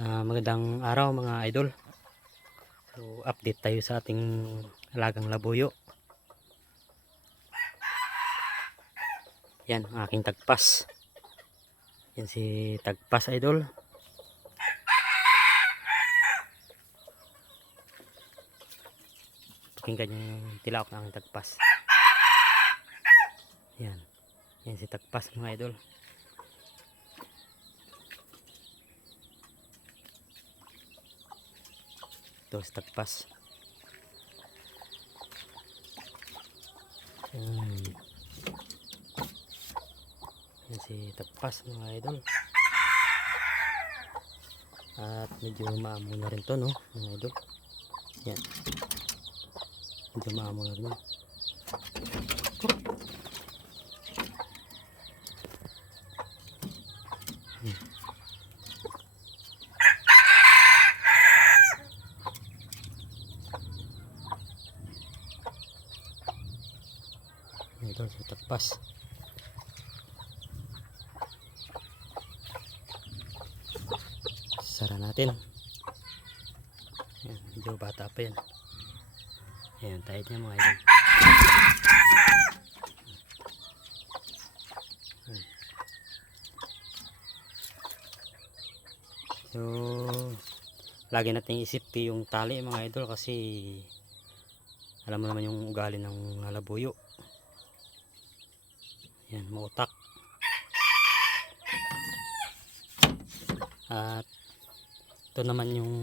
Magandang araw mga idol. So update tayo sa ating alagang labuyo. Yan ang aking tagpas. Yan si tagpas idol. Pakinggan nyo yung tilaok ng aking tagpas. Yan. Yan si tagpas mga idol. Ito si tagpas. Yan si tagpas mga idol. At medyo maamo na rin to, no mga idol. Yan. Medyo maamo na rin. Ito sa tagpas. Sara natin. Yan, medyo bata pa yan. Ayan, tayo niya mga idol. So lagi natin isipin yung tali mga idol, kasi alam mo naman yung ugali ng labuyo. Yan, mautak. At ito naman yung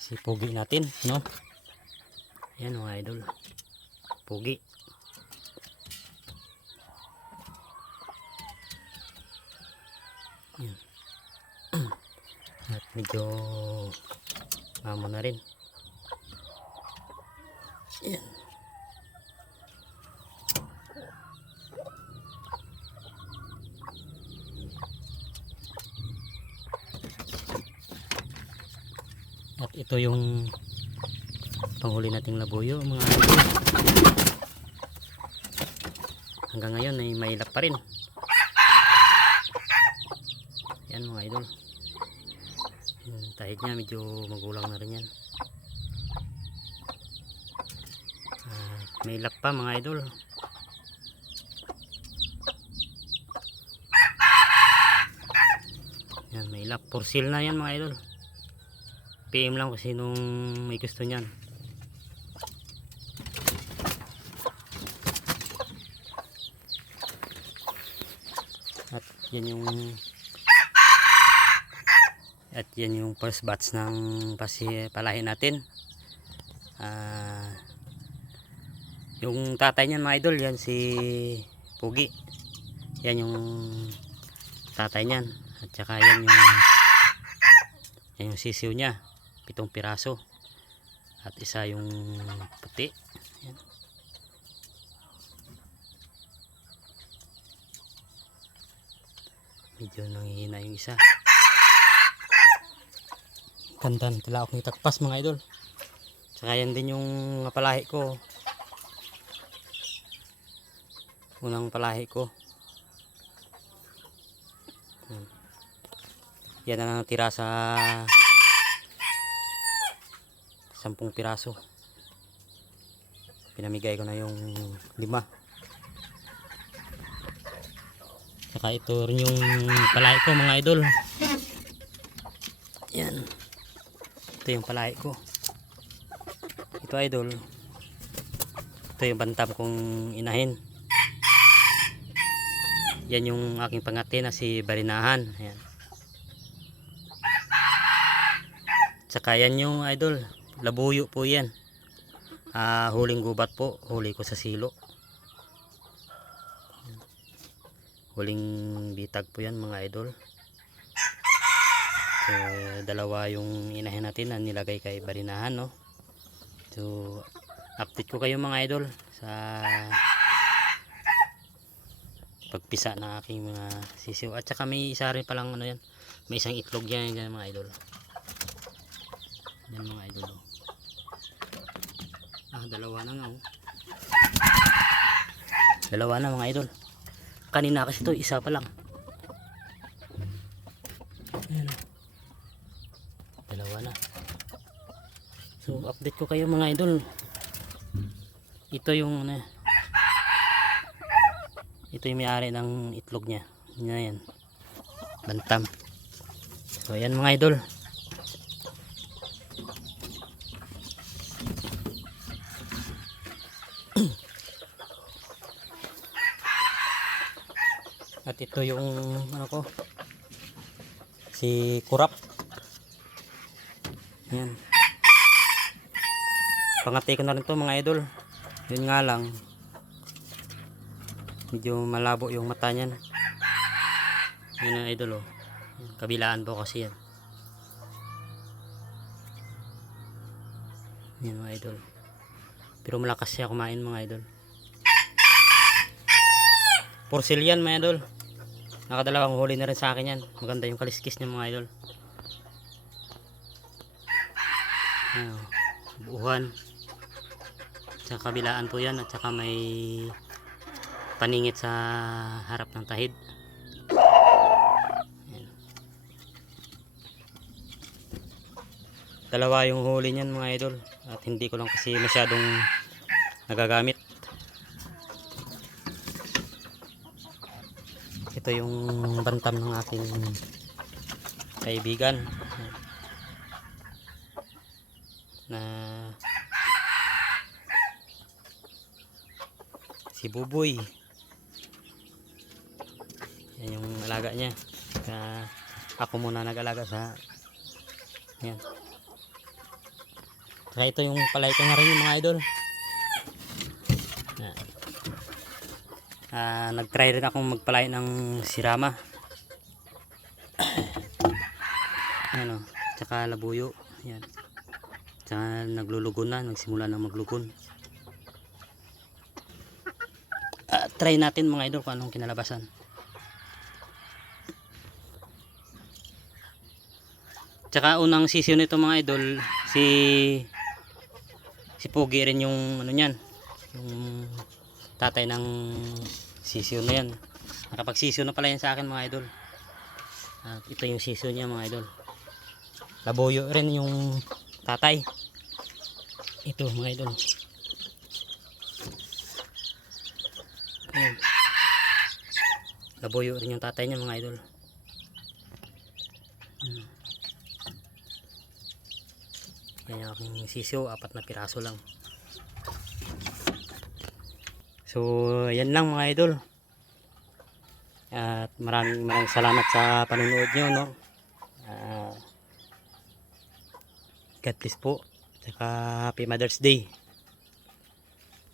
si pugi natin, no? Yan mga idol, pugi. Yan. At medyo mamo na rin. Yan. At ito yung panghuli nating labuyo mga idol. Hanggang ngayon ay mailap pa rin. Yan mga idol. Yung tahid niya medyo magulang na rin yan. Mailap pa mga idol. Yan, mailap. For sale na yan mga idol. PM lang kung sinong may gusto niyan. At yan yung first batch ng palahin natin. Yung tatay niyan mga idol, yan si Pugi. Yan yung tatay niyan. At saka yan yung sisiw niya. 7 piraso. At isa yung puti. Yan. Medyo nanghihina yung isa. Ganda ng tilaok ni tagpas mga idol. Saka yan din yung palahi ko. Unang palahi ko. Yan ang natira sa 10 piraso. Pinamigay ko na yung 5. Saka ito rin yung palahi ko mga idol. Yan. Ito yung palahi ko. Ito idol. Ito yung bantam kong inahin. Yan yung aking pangati na si Barinahan. Ayan. Saka yan yung idol, labuyo po yan. Huling gubat po, huli ko sa silo. Huling bitag po yan mga idol. So dalawa yung inahin natin na nilagay kay Barinahan, no? So update ko kayo mga idol sa pagpisa ng aking mga sisiw. At saka may isa rin palang ano yan, may isang itlog yan mga idol. Yan mga idol. Dalawa na nga. Dalawa na mga idol. Kanina kasi ito isa pa lang. Ayan. Dalawa na. So update ko kayo mga idol. Ito yung ito yung may-ari ng itlog niya. Yan. Bantam. So ayan mga idol. At ito yung si Kurap. Yan. Pangati ko na rin to mga idol. Yun nga lang, medyo malabo yung mata niyan. Yun ang idol, oh. Kabilaan po kasi yan. Yan mga idol. Pero malakas siya kumain mga idol. Porcel yan mga idol. Nakadalawang huli na rin sa akin yan. Maganda yung kaliskis niya mga idol. Ayan, buuhan. Sa kabilaan po yan. At saka may paningit sa harap ng tahid. Ayan. Dalawa yung huli niyan mga idol. At hindi ko lang kasi masyadong nagagamit. Ito yung bantam ng aking kaibigan na si Buboy. Yan yung alaga niya. Ako muna nag-alaga sa yan. Saka ito yung palay ko na rin mga idol. Nag-try rin akong magpalay ng sirama. Ano, tsaka labuyo. Yan. Tsaka naglulugon na, nagsimula na maglugon. Try natin mga idol kung anong kinalabasan. Tsaka unang sisiyo nito mga idol, si Pogi rin yung ano niyan, yung tatay ng sisiyo na yan. Nakapag-sisiyo na pala yan sa akin mga idol. At ito yung sisiyo niya mga idol. Labuyo rin yung tatay. Ito mga idol. Ayan. Labuyo rin yung tatay niya mga idol. Yan yung aking sisiyo. 4 na piraso lang. So ayan lang mga idol. At maraming salamat sa panonood nyo, no. God bless po. Saka Happy Mother's Day.